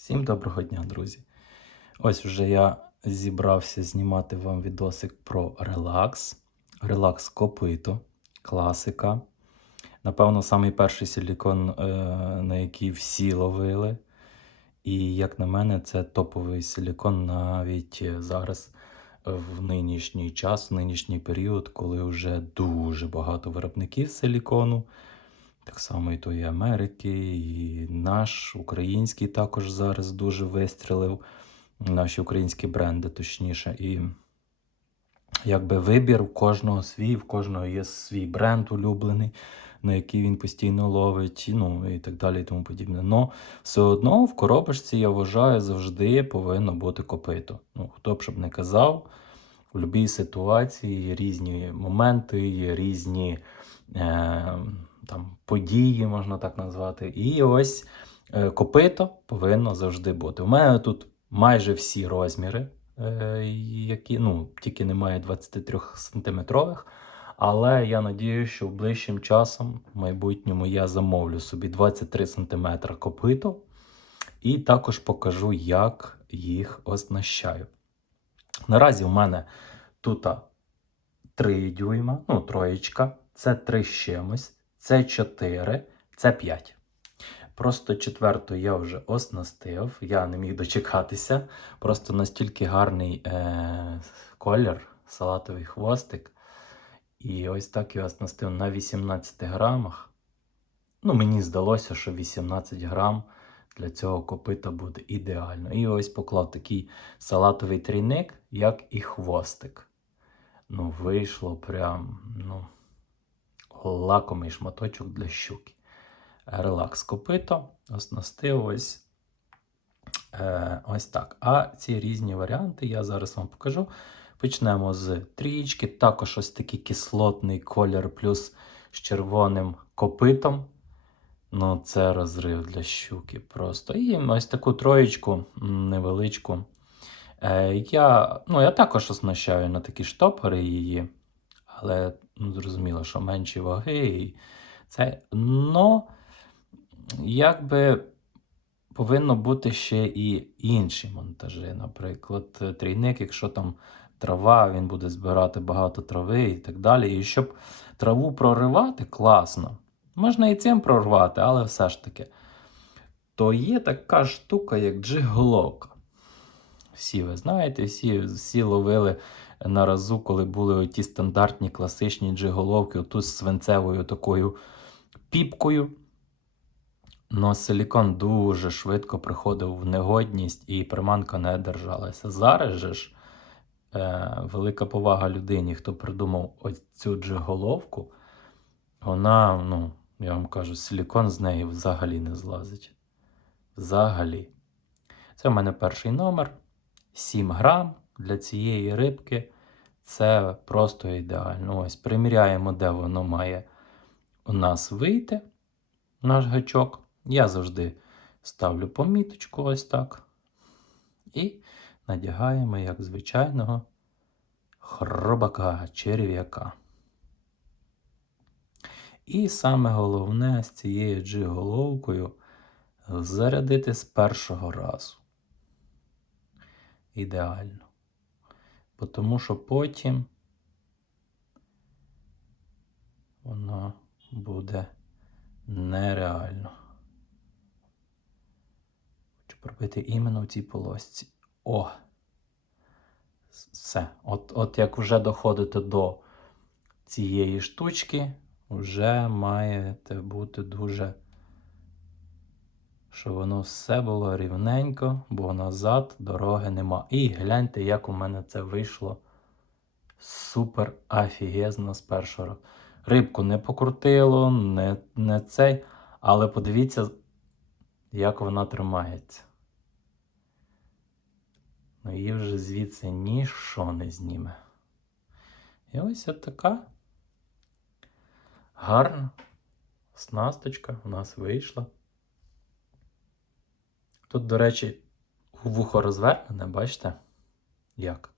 Всім доброго дня, друзі. Ось вже я зібрався знімати вам відосик про релакс. Релакс копито, класика. Напевно, самий перший силікон, е, на який всі ловили. І, як на мене, це топовий силікон навіть зараз в нинішній час, в нинішній період, коли вже дуже багато виробників силікону. Так само і тої Америки, і наш український також зараз дуже вистрілив. Наші українські бренди, точніше. І якби вибір у кожного свій, в кожного є свій бренд улюблений, на який він постійно ловить, ну і так далі, і тому подібне. Но все одно в коробочці, я вважаю, завжди повинно бути копито. Ну, хто б щоб не казав, у будь-якій ситуації є різні моменти, є різні. Е- там події, можна так назвати. І ось е, копито повинно завжди бути. У мене тут майже всі розміри, е, які ну, тільки немає 23 сантиметрових. Але я надію, що ближчим часом, в майбутньому, я замовлю собі 23 см копито. І також покажу, як їх оснащаю. Наразі в мене тут 3 дюйма, ну, троєчка, це 3 з чимось. Це 4, це 5. Просто четверту я вже оснастив, я не міг дочекатися. Просто настільки гарний е- колір, салатовий хвостик. І ось так я оснастив на 18 грамах. Ну, мені здалося, що 18 грам для цього копита буде ідеально. І ось поклав такий салатовий трійник, як і хвостик. Ну, вийшло прям, ну лакомий шматочок для щуки. Релакс копито, оснастив ось е, ось так. А ці різні варіанти я зараз вам покажу. Почнемо з трієчки, також ось такий кислотний колір, плюс з червоним копитом. Ну, це розрив для щуки просто. І ось таку троєчку невеличку. Е, я ну, я також оснащаю на такі штопори її, але ну, зрозуміло, що менші ваги. і це. Но якби повинно бути ще і інші монтажі. Наприклад, трійник, якщо там трава, він буде збирати багато трави і так далі. І щоб траву проривати, класно. Можна і цим прорвати, але все ж таки. То є така штука, як джиголовка. Всі ви знаєте, всі, всі ловили на разу, коли були ті стандартні класичні джиголовки, отут з свинцевою такою піпкою. Но силікон дуже швидко приходив в негодність і приманка не держалася. Зараз же ж е, велика повага людині, хто придумав ось цю джиголовку, вона, ну, я вам кажу, силікон з неї взагалі не злазить. Взагалі. Це в мене перший номер. 7 грам для цієї рибки це просто ідеально. Ось приміряємо, де воно має у нас вийти, наш гачок. Я завжди ставлю поміточку ось так. І надягаємо, як звичайного хробака, черв'яка. І саме головне з цією джиголовкою зарядити з першого разу. Ідеально тому що потім воно буде нереально. Хочу пробити іменно в цій полосці. О! Все. От, От як вже доходите до цієї штучки, вже маєте бути дуже щоб воно все було рівненько, бо назад дороги нема. І гляньте, як у мене це вийшло супер афігезно з першого разу. Рибку не покрутило, не, не цей, але подивіться, як вона тримається. Ну, її вже звідси ніщо не зніме. І ось така гарна снасточка у нас вийшла. Тут, до речі, вухо розвернене, бачите? Як?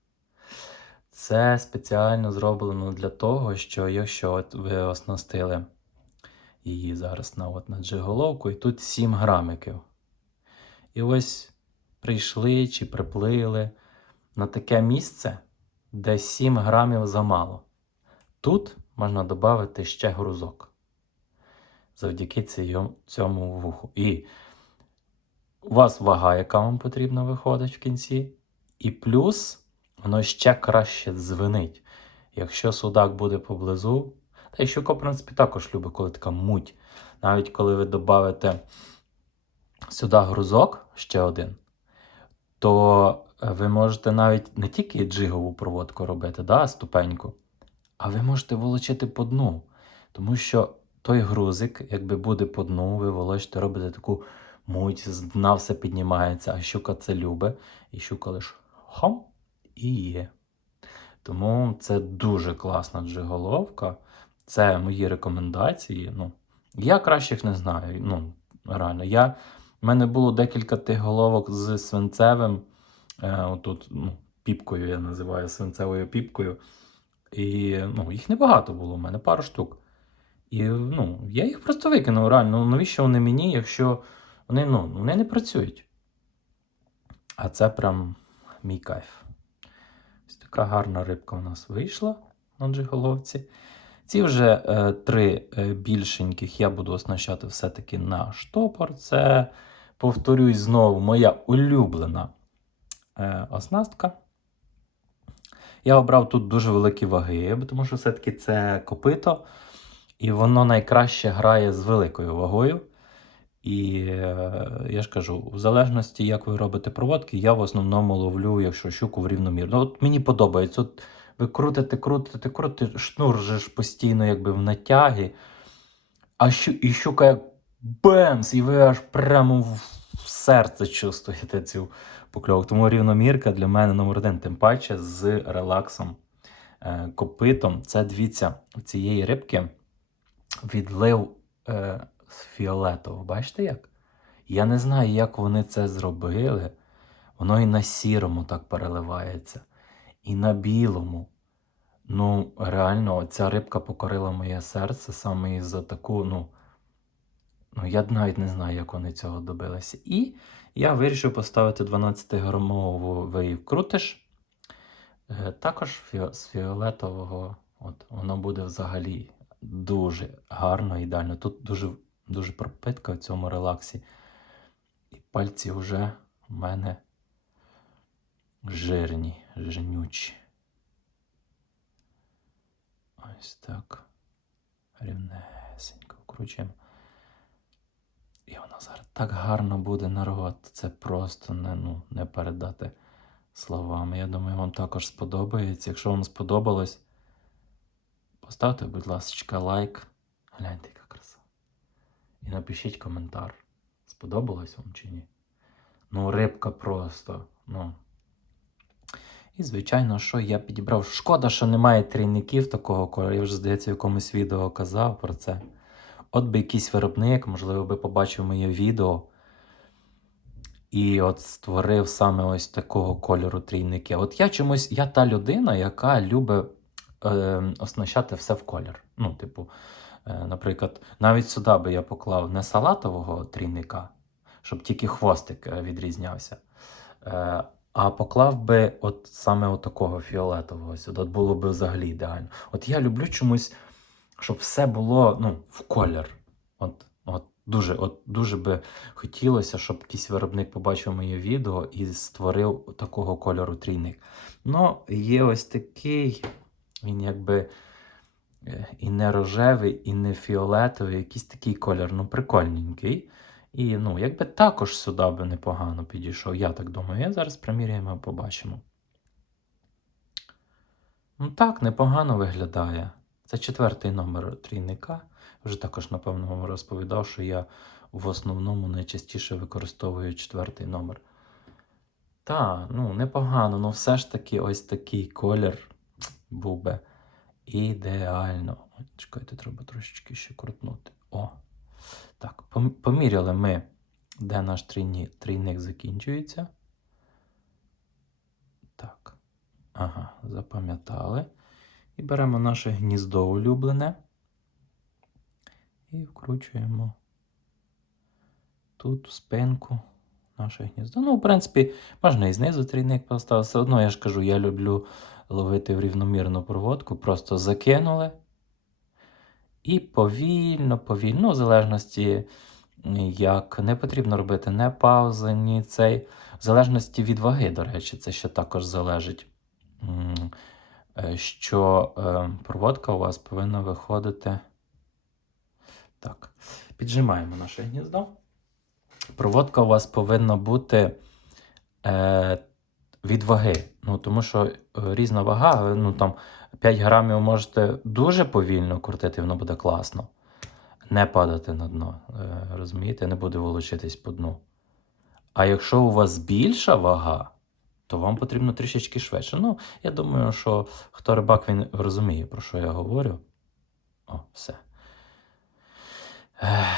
Це спеціально зроблено для того, що якщо от ви оснастили її зараз на от на джиголовку, і тут 7 грамиків. І ось прийшли чи приплили на таке місце, де 7 грамів замало. Тут можна додати ще грузок завдяки цьому, вуху. І у вас вага, яка вам потрібна, виходить в кінці. І плюс воно ще краще дзвенить. Якщо судак буде поблизу, та й щука, в принципі, також любить, коли така муть. Навіть коли ви додавите сюди грузок ще один, то е, ви можете навіть не тільки джигову проводку робити, да, ступеньку, а ви можете волочити по дну. Тому що той грузик, якби буде по дну, ви волочите, робите таку муть, з дна все піднімається, а щука це любить, і щука лиш хом і є. Тому це дуже класна джиголовка. Це мої рекомендації. Ну, я кращих не знаю. Ну, реально. Я, в мене було декілька тих головок з свинцевим. Е, отут, ну, піпкою я називаю свинцевою піпкою. І ну, їх небагато було, у мене пару штук. І ну, я їх просто викинув реально. Ну, навіщо вони мені, якщо вони, ну, вони не працюють. А це прям мій кайф. Ось така гарна рибка у нас вийшла на джиголовці. Ці вже е, три е, більшеньких я буду оснащати все-таки на штопор. Це, повторюсь знову, моя улюблена е, оснастка. Я обрав тут дуже великі ваги, тому що все-таки це копито, і воно найкраще грає з великою вагою. І е, я ж кажу, в залежності, як ви робите проводки, я в основному ловлю, якщо щуку в рівномірно. От мені подобається. От ви крутите, крутите, крутите, шнур же ж постійно якби в натягі, а щу, і щука як бемс, і ви аж прямо в в серце чувствуєте цю покльовку. Тому рівномірка для мене номер один, тим паче з релаксом е, копитом. Це дивіться, у цієї рибки відлив е, з фіолетового. Бачите як? Я не знаю, як вони це зробили. Воно і на сірому так переливається, і на білому. Ну, реально, ця рибка покорила моє серце саме із-за таку, ну. Ну, я навіть не знаю, як вони цього добилися. І я вирішив поставити 12-грамовий вкрутиш. Е, Також з фіолетового. От, воно буде взагалі дуже гарно, ідеально. Тут дуже, дуже пропитка в цьому релаксі. І пальці вже в мене жирні, жирнючі. Ось так. Рівнесенько вкручуємо. І вона зараз так гарно буде на. Це просто не, ну, не передати словами. Я думаю, вам також сподобається. Якщо вам сподобалось, поставте, будь ласка, лайк. Гляньте, яка краса. Напишіть коментар. Сподобалось вам чи ні? Ну, рибка просто. Ну. І, звичайно, що я підібрав. Шкода, що немає трійників такого кольору. Я вже, здається, в якомусь відео казав про це. От би якийсь виробник, можливо, би побачив моє відео. І от створив саме ось такого кольору трійники. От я чомусь, я та людина, яка любить е, оснащати все в колір. Ну, типу, наприклад, навіть сюди би я поклав не салатового трійника, щоб тільки хвостик е, відрізнявся. Е, а поклав би от саме от такого фіолетового сюди. От було б взагалі ідеально. От я люблю чомусь щоб все було ну, в колір. От, от, дуже, от, дуже би хотілося, щоб якийсь виробник побачив моє відео і створив такого кольору трійник. Ну, є ось такий, він якби е, і не рожевий, і не фіолетовий, якийсь такий колір, ну, прикольненький. І ну, якби також сюди би непогано підійшов, я так думаю. Я зараз приміряємо, побачимо. Ну так, непогано виглядає. Це четвертий номер трійника. Вже також, напевно, вам розповідав, що я в основному найчастіше використовую четвертий номер. Та, ну, непогано, але все ж таки ось такий колір був би ідеально. Чекайте, треба трошечки ще крутнути. О! Так, поміряли ми, де наш трійник закінчується. Так. Ага, запам'ятали. І беремо наше гніздо улюблене і вкручуємо тут в спинку наше гніздо. Ну, в принципі, можна і знизу трійник поставити. Все одно, я ж кажу, я люблю ловити в рівномірну проводку. Просто закинули. І повільно, повільно, ну, в залежності, як не потрібно робити не паузи, ні цей. В залежності від ваги, до речі, це ще також залежить. Е, Що е, проводка у вас повинна виходити. Так, піджимаємо наше гніздо. Проводка у вас повинна бути е, від ваги. Ну, тому що е, різна вага, ну там 5 грамів можете дуже повільно крутити, воно буде класно. Не падати на дно. Е, розумієте, не буде волочитись по дну. А якщо у вас більша вага, то вам потрібно трішечки швидше. Ну, я думаю, що хто рибак, він розуміє, про що я говорю. О, все.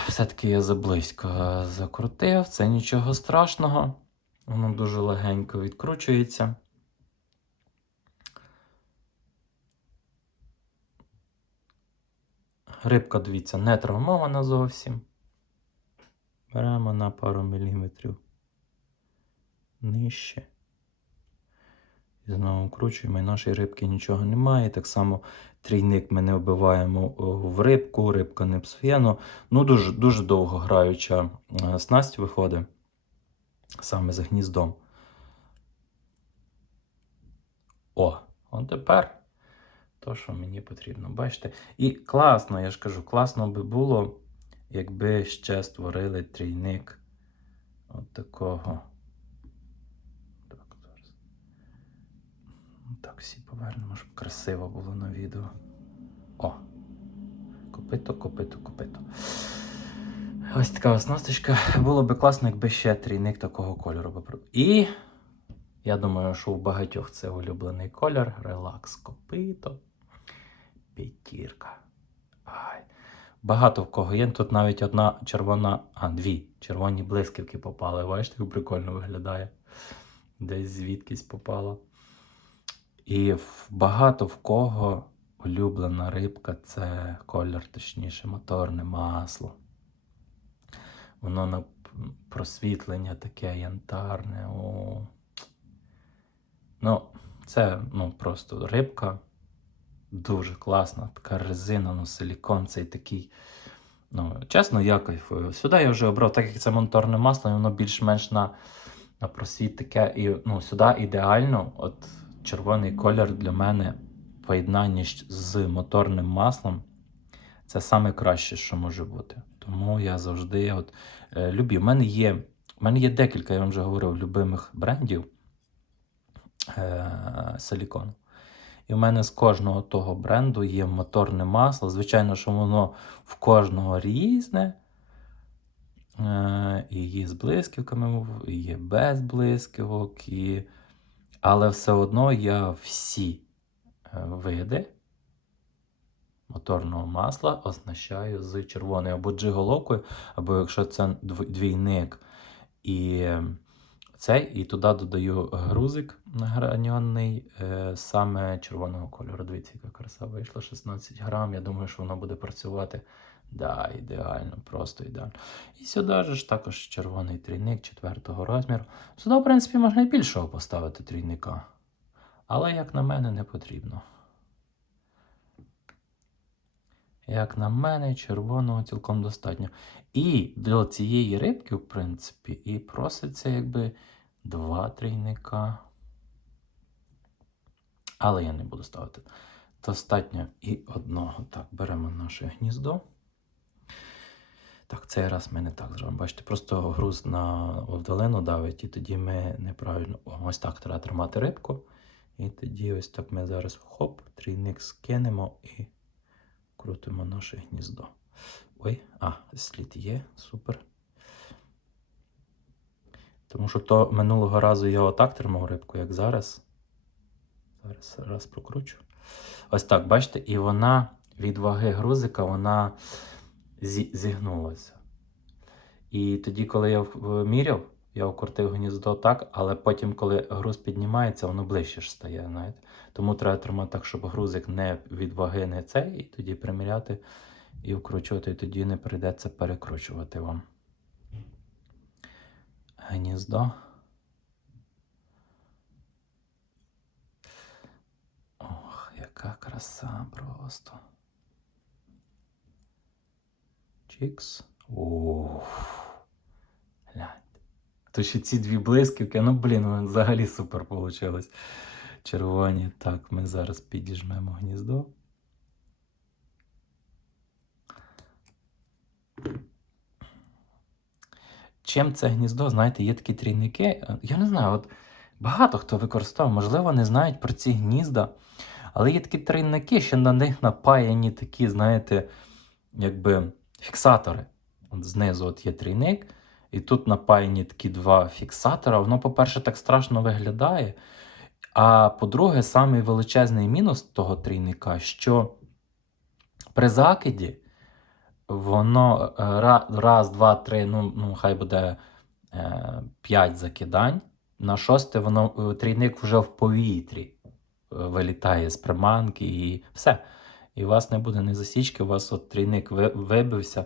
Все-таки я заблизько закрутив, це нічого страшного. Воно дуже легенько відкручується. Рибка, дивіться, не травмована зовсім. Беремо на пару міліметрів нижче. І знову вкручуємо, і нашої рибки нічого немає. Так само трійник ми не вбиваємо в рибку, рибка не псує. Ну, ну дуже, дуже довго граюча е, снасть виходить саме за гніздом. О, от тепер то, що мені потрібно. Бачите? І класно, я ж кажу, класно би було, якби ще створили трійник от такого. Так. Так, всі повернемо, щоб красиво було на відео. О! Копито, копито, копито. Ось така оснасточка. Було би класно, якби ще трійник такого кольору. би І я думаю, що у багатьох це улюблений колір. Релакс копито. П'ятірка. Ай. Багато в кого є. Тут навіть одна червона, а, дві червоні блискавки попали. Бачите, як прикольно виглядає. Десь звідкись попало. І багато в кого улюблена рибка це колір, точніше, моторне масло. Воно на просвітлення таке янтарне. О. Ну, це ну, просто рибка. Дуже класна, така резина, ну, силікон, цей такий. Ну, чесно, я кайфую. Сюди я вже обрав, так як це моторне масло, і воно більш-менш на, на просвіт таке. І ну, сюди ідеально, от червоний колір для мене в поєднанні з моторним маслом. Це саме краще, що може бути. Тому я завжди от, е, любив. У мене є, в мене є декілька, я вам вже говорив, любимих брендів е, силікону. І в мене з кожного того бренду є моторне масло. Звичайно, що воно в кожного різне. Е, і є з блисківками, і є без блисківок. І... Але все одно я всі е, види моторного масла оснащаю з червоною або джиголовкою, або якщо це двійник і цей, і туди додаю грузик граньонний е, саме червоного кольору. Дивіться, яка краса вийшла 16 грам. Я думаю, що воно буде працювати. Да, ідеально, просто ідеально. І сюди ж також червоний трійник четвертого розміру. Сюди, в принципі, можна і більшого поставити трійника. Але, як на мене, не потрібно. Як на мене, червоного цілком достатньо. І для цієї рибки, в принципі, і проситься якби два трійника. Але я не буду ставити. Достатньо і одного. Так, беремо наше гніздо. Так, цей раз ми не так зробимо. Бачите, просто груз на вдалину давить, і тоді ми неправильно. О, ось так треба тримати рибку. І тоді ось так ми зараз хоп, трійник скинемо і крутимо наше гніздо. Ой, а, слід є, супер. Тому що то минулого разу я отак тримав рибку, як зараз. Зараз раз прокручу. Ось так, бачите, і вона від ваги грузика вона зі- зігнулася. І тоді, коли я міряв, я окрутив гніздо так, але потім, коли груз піднімається, воно ближче ж стає. Знаєте? Тому треба тримати так, щоб грузик не від ваги не цей, і тоді приміряти і вкручувати, і тоді не прийдеться перекручувати вам. гніздо. Ох, яка краса просто. Чікс. Уф. Гляньте. То ще ці дві блисківки, ну блін, взагалі супер вийшло. Червоні. Так, ми зараз підіжмемо гніздо. Чим це гніздо, знаєте, є такі трійники. Я не знаю, от багато хто використовує, можливо, не знають про ці гнізда. Але є такі трійники, що на них напаяні такі, знаєте, якби фіксатори. От знизу от є трійник, і тут напаяні такі два фіксатора. Воно, по-перше, так страшно виглядає. А по-друге, самий величезний мінус того трійника, що при закиді воно е, раз, два, три, ну, ну хай буде е, п'ять закидань. На шосте воно е, трійник вже в повітрі е, вилітає з приманки і все. І у вас не буде ні засічки, у вас от трійник вибився,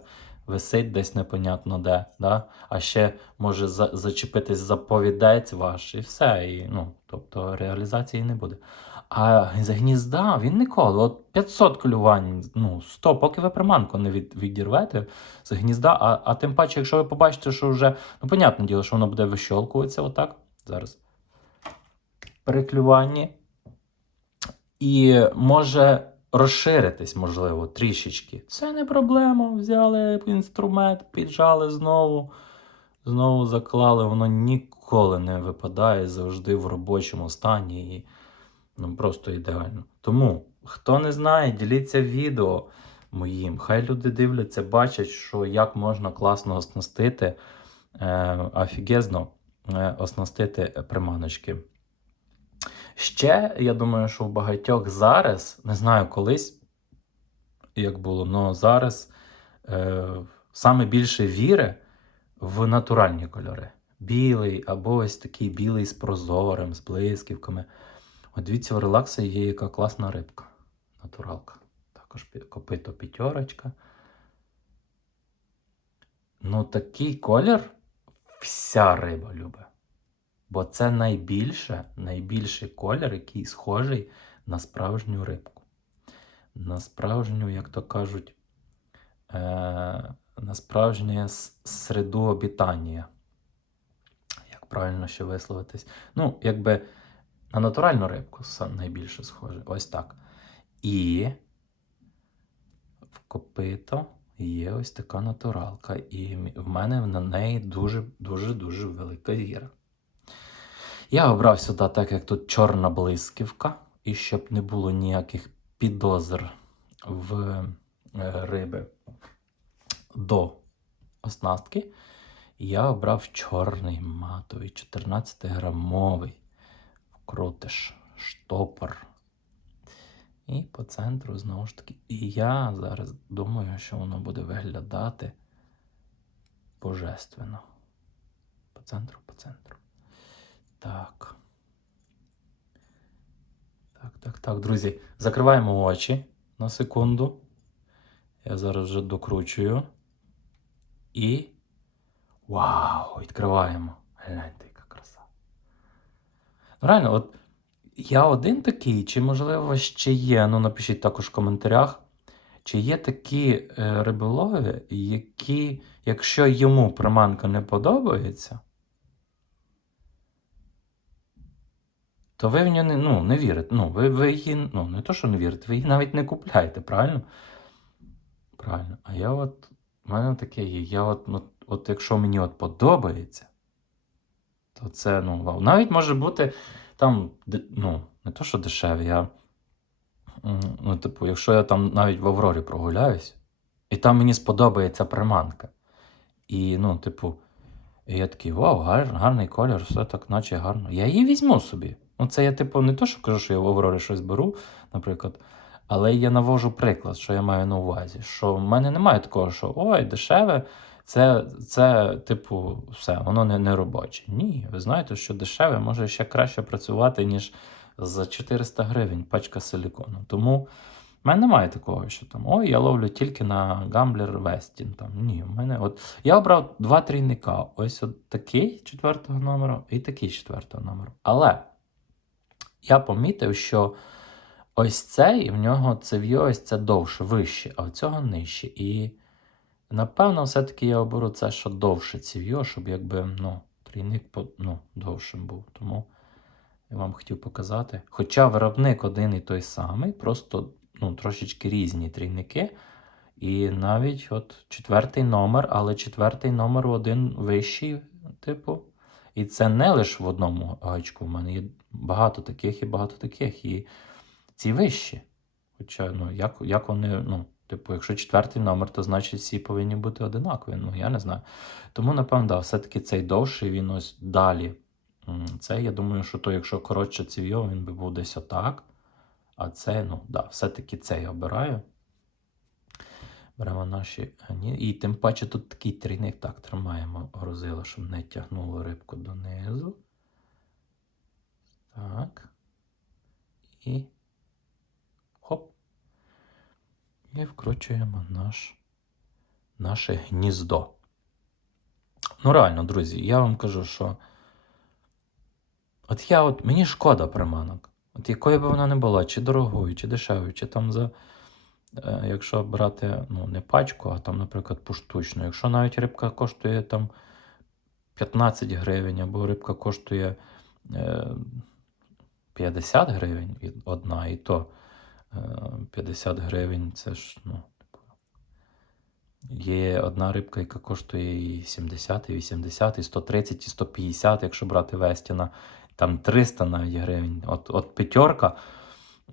висить десь непонятно де. Да? А ще може за, зачепитись заповідець ваш, і все. І, ну, тобто реалізації не буде. А з гнізда він ніколи. От 500 клювань, ну 100, поки ви приманку не від, відірвете з гнізда. А, а тим паче, якщо ви побачите, що вже, ну, понятне діло, що воно буде вищолкуватися отак. Зараз. При клюванні. І може розширитись, можливо, трішечки. Це не проблема. Взяли інструмент, піджали знову, знову заклали. Воно ніколи не випадає, завжди в робочому стані. І ну, просто ідеально. Тому, хто не знає, діліться відео моїм. Хай люди дивляться, бачать, що як можна класно оснастити, е, офігезно е, оснастити приманочки. Ще, я думаю, що у багатьох зараз, не знаю колись, як було, але зараз е, саме більше віри в натуральні кольори. Білий або ось такий білий з прозорим, з блисківками. От дивіться, у релаксі є яка класна рибка. Натуралка. Також копито п'ятерочка. Ну, такий колір вся риба любить. Бо це найбільше, найбільший колір, який схожий на справжню рибку. На справжню, як то кажуть, е, на справжнє середу обітання. Як правильно ще висловитись? Ну, якби на натуральну рибку найбільше схоже. Ось так. І в копито є ось така натуралка. І в мене на неї дуже-дуже-дуже велика віра. Я обрав сюди, так як тут чорна блисківка, і щоб не було ніяких підозр в е, риби до оснастки, я обрав чорний матовий 14-грамовий вкрутиш штопор. І по центру знову ж таки. І я зараз думаю, що воно буде виглядати божественно. По центру, по центру. Так. Так, так, так, друзі. Закриваємо очі на секунду. Я зараз вже докручую. І. Вау! Відкриваємо. Гляньте, яка краса. Ну, реально, от я один такий, чи можливо ще є. Ну, напишіть також в коментарях. Чи є такі е, риболови, які, якщо йому приманка не подобається, то ви в нього не, ну, не вірите. Ну, ви, ви її, ну, не то, що не вірите, ви її навіть не купляєте, правильно? Правильно. А я от, в мене таке є. Я от, от, от якщо мені от подобається, то це, ну, вау. Навіть може бути там, ну, не то, що дешеві, я. Ну, типу, якщо я там навіть в Аврорі прогуляюсь, і там мені сподобається приманка. І, ну, типу, і я такий, вау, гар, гарний колір, все так, наче гарно. Я її візьму собі. Ну, це я, типу, не то, що кажу, що я в Аврорі щось беру, наприклад. Але я навожу приклад, що я маю на увазі. Що в мене немає такого, що ой, дешеве, це, це типу, все, воно не, не робоче. Ні, ви знаєте, що дешеве може ще краще працювати, ніж за 400 гривень пачка силікону. Тому У мене немає такого, що там ой, я ловлю тільки на Гамблер Вестін. Там. Ні, у мене от. Я обрав два трійника. Ось от такий четвертого номеру і такий четвертого номеру. Але я помітив, що ось цей в нього цев'йо, ось це довше, вище, а в цього нижче. І напевно, все-таки я оберу це, що довше цев'йо, щоб якби ну, трійник ну, довшим був. Тому я вам хотів показати. Хоча виробник один і той самий, просто ну, трошечки різні трійники. І навіть от четвертий номер, але четвертий номер один вищий, типу. І це не лише в одному гачку. У мене є багато таких і багато таких. І ці вищі. Хоча, ну, як, як вони, ну, типу, якщо четвертий номер, то значить всі повинні бути одинакові. Ну, я не знаю. Тому, напевно, да, все-таки цей довший, він ось далі. Це, я думаю, що то, якщо коротше ців'йо, він би був десь отак. А це, ну, да, все-таки цей обираю. Беремо наші. І тим паче тут такий трійник. Так, тримаємо грузило, щоб не тягнуло рибку донизу. Так. І. Хоп. І вкручуємо наш, наше гніздо. Ну, реально, друзі, я вам кажу, що. От я от мені шкода приманок. От якою би вона не була, чи дорогою, чи дешевою, чи там за. Е, якщо брати ну, не пачку, а там, наприклад, поштучно. Якщо навіть рибка коштує там 15 гривень, або рибка коштує е, 50 гривень одна, і то е, 50 гривень це ж, ну, типу, є одна рибка, яка коштує і 70, і 80, і 130, і 150, якщо брати Вестіна, там 300 навіть гривень. От, от п'ятерка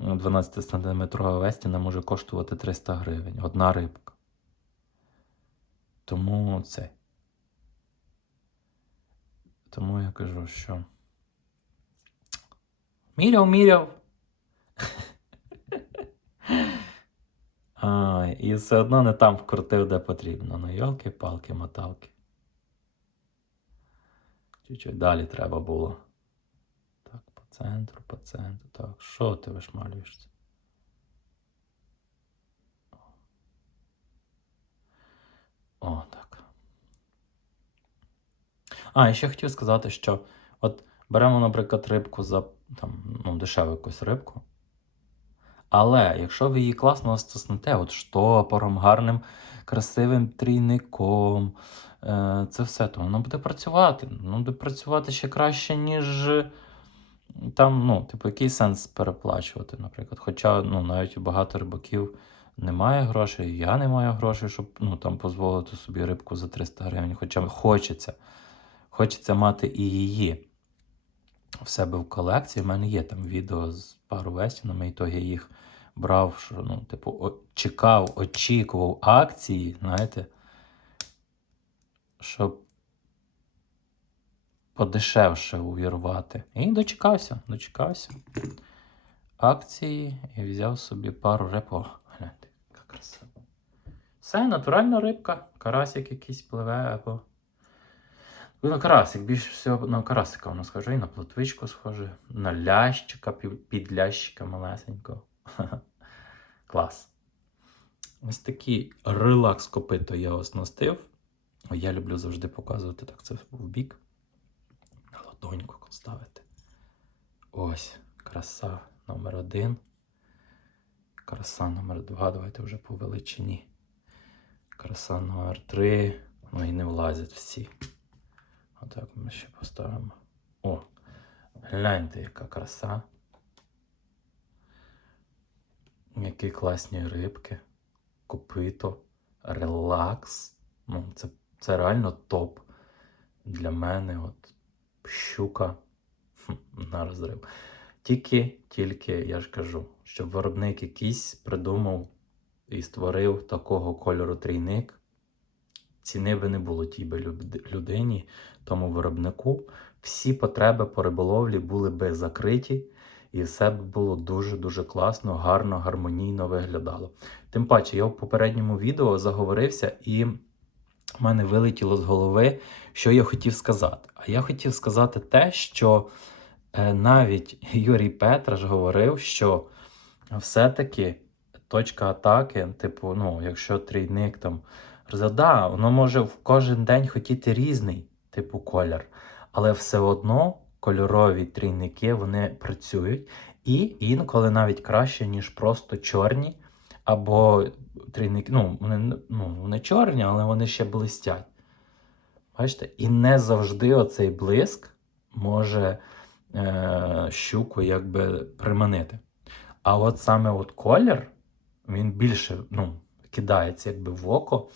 12-сантиметрова Вестіна може коштувати 300 гривень. Одна рибка. Тому це. Тому я кажу, що. Міряв, міряв. А, і все одно не там вкрутив, де потрібно. Ну, йолки-палки, моталки. Чуть-чуть далі треба було. Так, по центру, по центру. Так, що ти вишмалюєшся? О, так. А, і ще хотів сказати, що от беремо, наприклад, рибку за там, ну, дешеву якусь рибку. Але якщо ви її класно стиснете, от штопором, гарним, красивим трійником, е, це все, то воно буде працювати. Воно буде працювати ще краще, ніж там, ну, типу, який сенс переплачувати, наприклад. Хоча ну, навіть багато рибаків немає грошей, я не маю грошей, щоб ну, там, дозволити собі рибку за 300 гривень. Хоча хочеться. Хочеться мати і її в себе в колекції. У мене є там відео з пару вестінами, і то я їх брав, що, ну, типу, чекав, очікував акції, знаєте, щоб подешевше увірвати. І дочекався, дочекався акції і взяв собі пару риб. О, гляньте, яка краса. Все, натуральна рибка, карасик якийсь пливе або. Ну, на карасик, більше всього на карасика воно схоже, і на плотвичку схоже, на лящика, під, лящика малесенького. Клас. Ось такий релакс копито я оснастив. Я люблю завжди показувати так це в бік. На ладоньку ставити. Ось, краса номер один. Краса номер два. Давайте вже по величині. Краса номер три. Ну і не влазять всі. Отак ми ще поставимо. О, гляньте, яка краса. Які класні рибки. Копито, релакс. Ну, це, це реально топ для мене. От щука на розрив. Тільки, тільки, я ж кажу, щоб виробник якийсь придумав і створив такого кольору трійник. Ціни би не було тій би людині, тому виробнику. Всі потреби по риболовлі були би закриті, і все б було дуже-дуже класно, гарно, гармонійно виглядало. Тим паче, я в попередньому відео заговорився, і в мене вилетіло з голови, що я хотів сказати. А я хотів сказати те, що е, навіть Юрій Петраш говорив, що все-таки точка атаки, типу, ну, якщо трійник там розглядає, воно може в кожен день хотіти різний, типу, колір, але все одно кольорові трійники вони працюють, і інколи навіть краще, ніж просто чорні, або трійники, ну, вони, ну, вони чорні, але вони ще блистять. Бачите? І не завжди оцей блиск може е, щуку якби приманити. А от саме от колір, він більше ну, кидається якби в око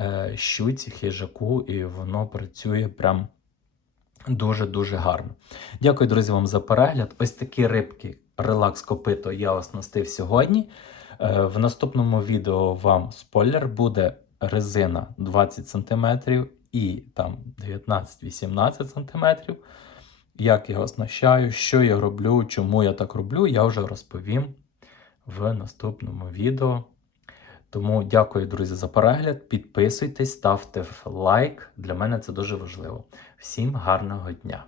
е, щуці, хижаку, і воно працює прям дуже-дуже гарно. Дякую, друзі, вам за перегляд. Ось такі рибки релакс копито я оснастив сьогодні. Е, В наступному відео вам спойлер буде резина 20 см і там 19-18 см. Як я оснащаю, що я роблю, чому я так роблю, я вже розповім в наступному відео. Тому дякую, друзі, за перегляд. Підписуйтесь, ставте лайк. Для мене це дуже важливо. Всім гарного дня!